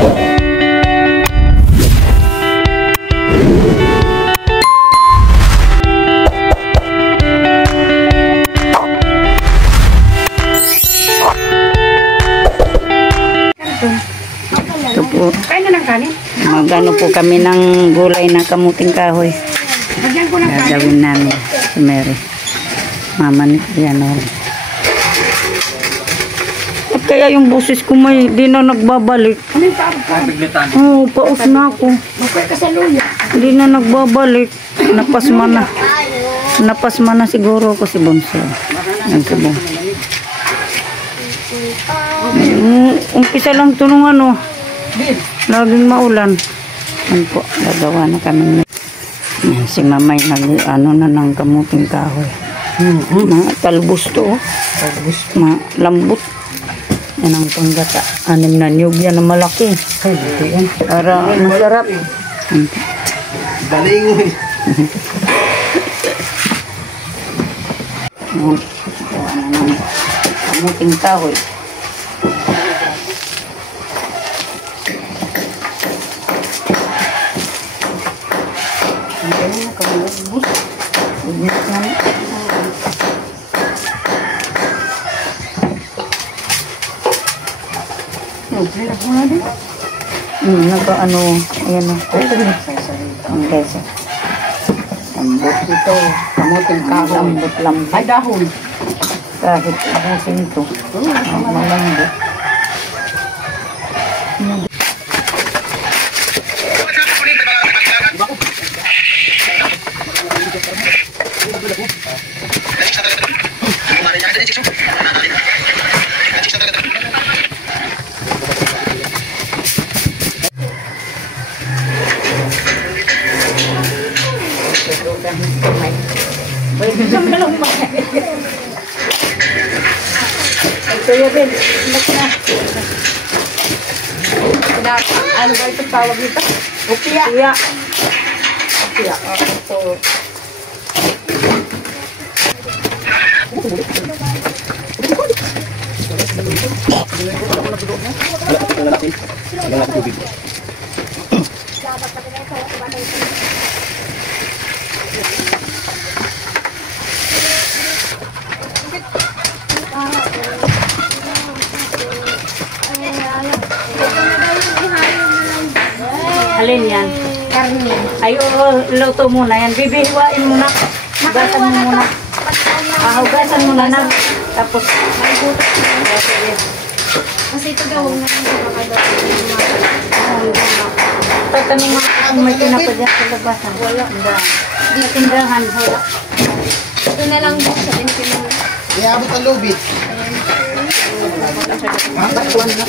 Ito po. Magano po kami ng gulay na kamuting kahoy. Gagawin namin si Mary. Mama ni Piano. At kaya yung boses ko may di na nagbabalik. Oo, paus na ako. Hindi na nagbabalik. Napasma na. Napasma na siguro ako si Bonso. Nagsabong. Umpisa lang ito nung ano. Laging maulan. Yan po, gagawa na kami. Yan, si Mamay ano na ng kamuting kahoy. Mga talbos to. Lambot. Yan ang panggata. 6 na niyog yan na malaki. Para masarap. Galing. Kamuting kahoy. Nagka-ano, ayan o. Ang beso. Lambot ito. Kamuting kahoy. Lambot. Ay, dahon. Kahit ubusin ito. Malambot. Kuya Ben, ano ba ito tawag nito? Upia. Upia. Upia. Alin yan? Karne. Ay, luto muna yan. Bibihiwain muna. Hugasan mo muna. Hugasan muna na. Tapos, kasi ito gawin na tatanong nga kung may pinapa dyan sa labasan. Wala. Di tindahan. Wala. Ito na lang sa tindahan. Iabot ang lubid. Matakuan na.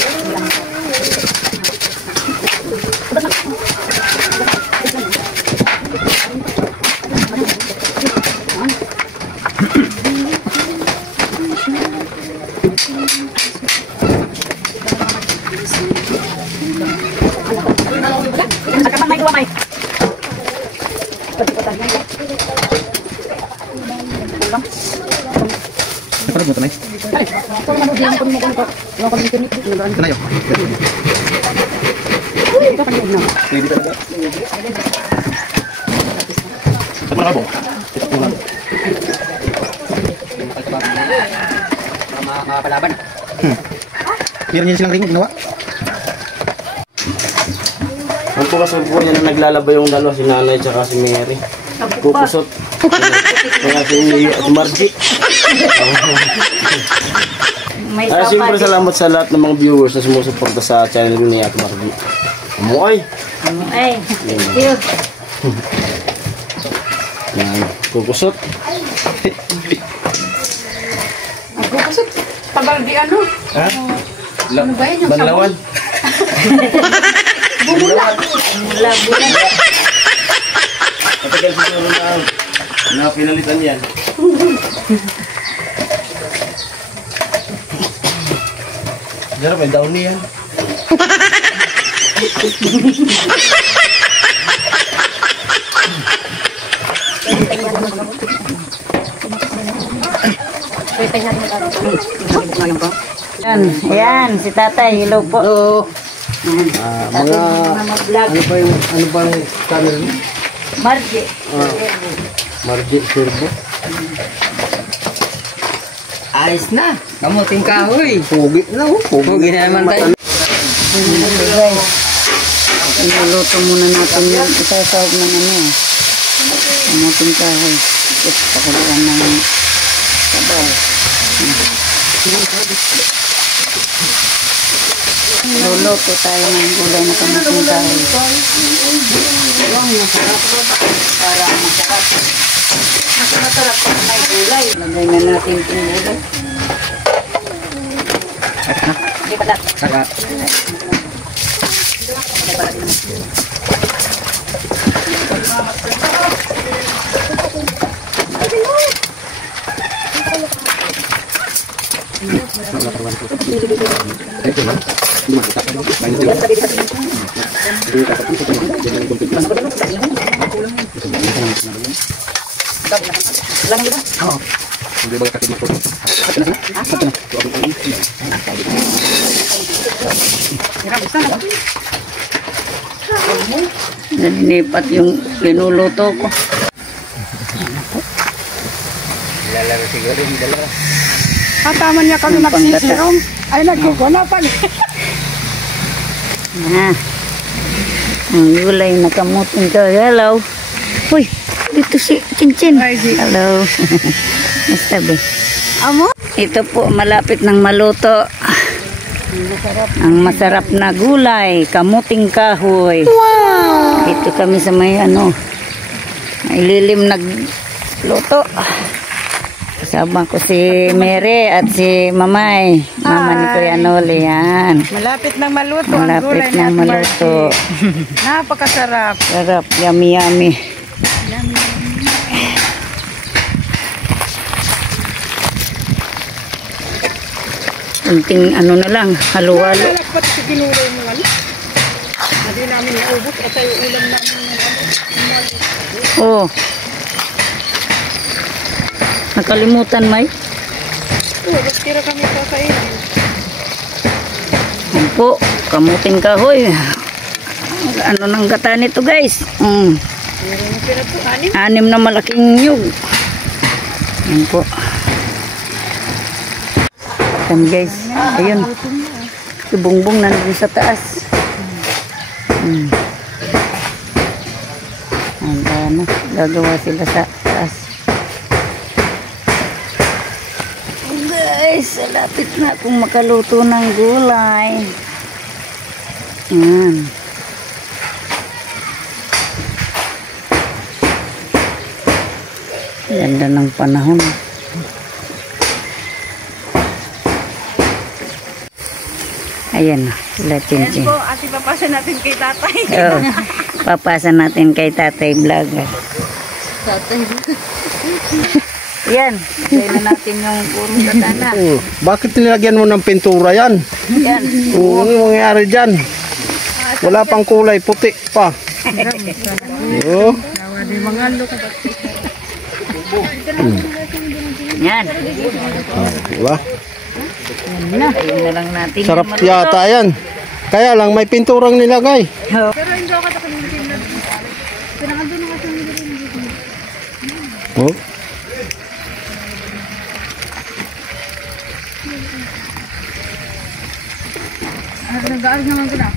Ano mo tanay? Tanay. Pwede talaga. Sa mga bong. Mga palaban. Meron niya silang ring ginawa. Ang pumasok po niya na naglalaba yung dalawa, si Nanay at si Mary. Pupusot. Kaya si Margie. Siyempre salamat sa lahat ng mga viewers na sumusuporta sa channel ni Ate Margie. Amoy! Amoy! Thank you! Yan, pupusot. Ang pupusot? Tabaldi ano? Ha? Ano ba yun? Banlawan? Bumulat! Bumulat! Matagal siguro na pinalitan yan. Jarap, may down niyan. Yan, yan, si Tatay, hello po. Hello. Mga, ano ba yung channel mo? Margie. Margie Servo. Ayos na. Kamuting kahoy. Pugi na, Pugi na naman tayo. Guys, inuluto muna natin yung isasawag ng ano. Kamuting kahoy. Tapos pakuluan ng sabaw. Luluto tayo ng gulay na kamuting kahoy. Para masarap. Mas masarap kung may gulay. Lagay na natin itong gulay. Hindi pala. Saka. Nalilipat yung linuluto ko. Lalaro siguro yung dalawa. Tama niya kami Ang panggata. nagsisirong. Ay, nagkukulapan. Ang gulay na kamuting kahoy. Hello. Uy, dito si Chinchin. Hello. Basta ba? Amo? Ito po, malapit ng maluto. Ang masarap na gulay, kamuting kahoy. Wow! Dito kami sa may ililim nagluto. Kasama ko si Mary at si Mamay. Mama ni Kuya Noli, yan. Malapit ng maluto. Malapit ng maluto. Napakasarap. Sarap, yummy yummy. Kunting na lang, halo-halo. Ba't si ginulay mo ano? Hindi namin naubos at yung ulam namin ng Oh. Nakalimutan, May. tira kami sa kainin. Yan po, kamuting kahoy. Ano nang gata nito, guys? Tira po, anim. 6 na malaking nyug. Yan po. Yan, guys. Ayun. Si Bongbong nandun sa taas. Ano, gagawa sila sa taas. Guys, lapit na akong makaluto ng gulay. Yan. Ganda ng panahon. Ayan na, sila Chinchin. Po, ati papasa natin kay tatay. Oo, papasa natin kay Tatay Vlogger. Yan, lagay na natin yung puro katana. Bakit nilagyan mo ng pintura yan? Yan. Ano mangyari dyan? Wala pang kulay, puti pa. Oh. Yan. Diba? Ayun na lang natin. Sarap yung maluto. yata yan. Kaya lang may pinturang nilagay. Oo. Oh. Nag-aaral naman ko na.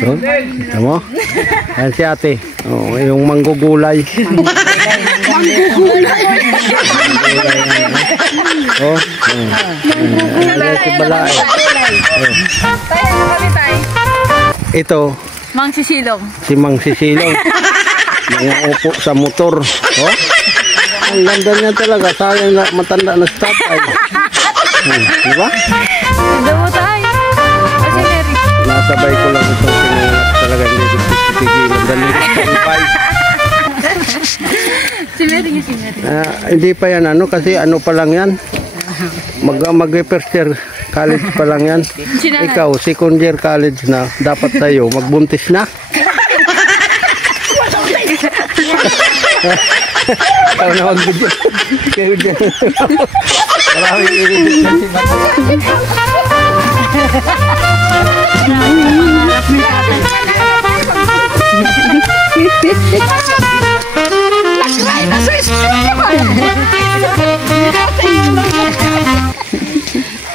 So, tama? Ayan si ate. Oh, yung manggugulay. Oh. Si Balae. Ito, Mang Sisilong. si Mang Sisilong. Mga upo sa motor. Oh. Ang ganda niya talaga. Sayang na matanda na sa tatay. Diba? Dawa tayo. Kasi Mary. Nasabay ko lang itong sinangat talaga. Hindi ko pipigilan. Dali ko pang Si Mary yung si Mary. hindi pa yan kasi pa lang yan. Mag-first year college pa lang yan. Ikaw, second year college na. Dapat tayo magbuntis na. Ikaw na mag-video. Kayo dyan. Maraming i-edit na si Bato.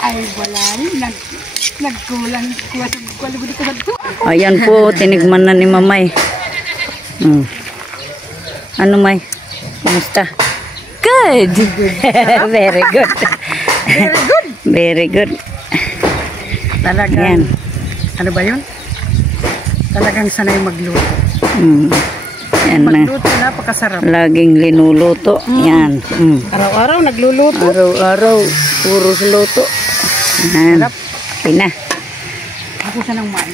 Ay, wala rin. Nagkulang. Ayan po, tinigman na ni Mamay. Ano, May? Kumusta? Good! Very good. Very good. Very good. Talagang, Yan. ano ba yun? Talagang sanay magluto. Yan na. Magluto, napakasarap. Laging linuluto. Yan. Araw-araw nagluluto. Araw-araw, puro luto. Yan. Okay na. Ako siya ng man.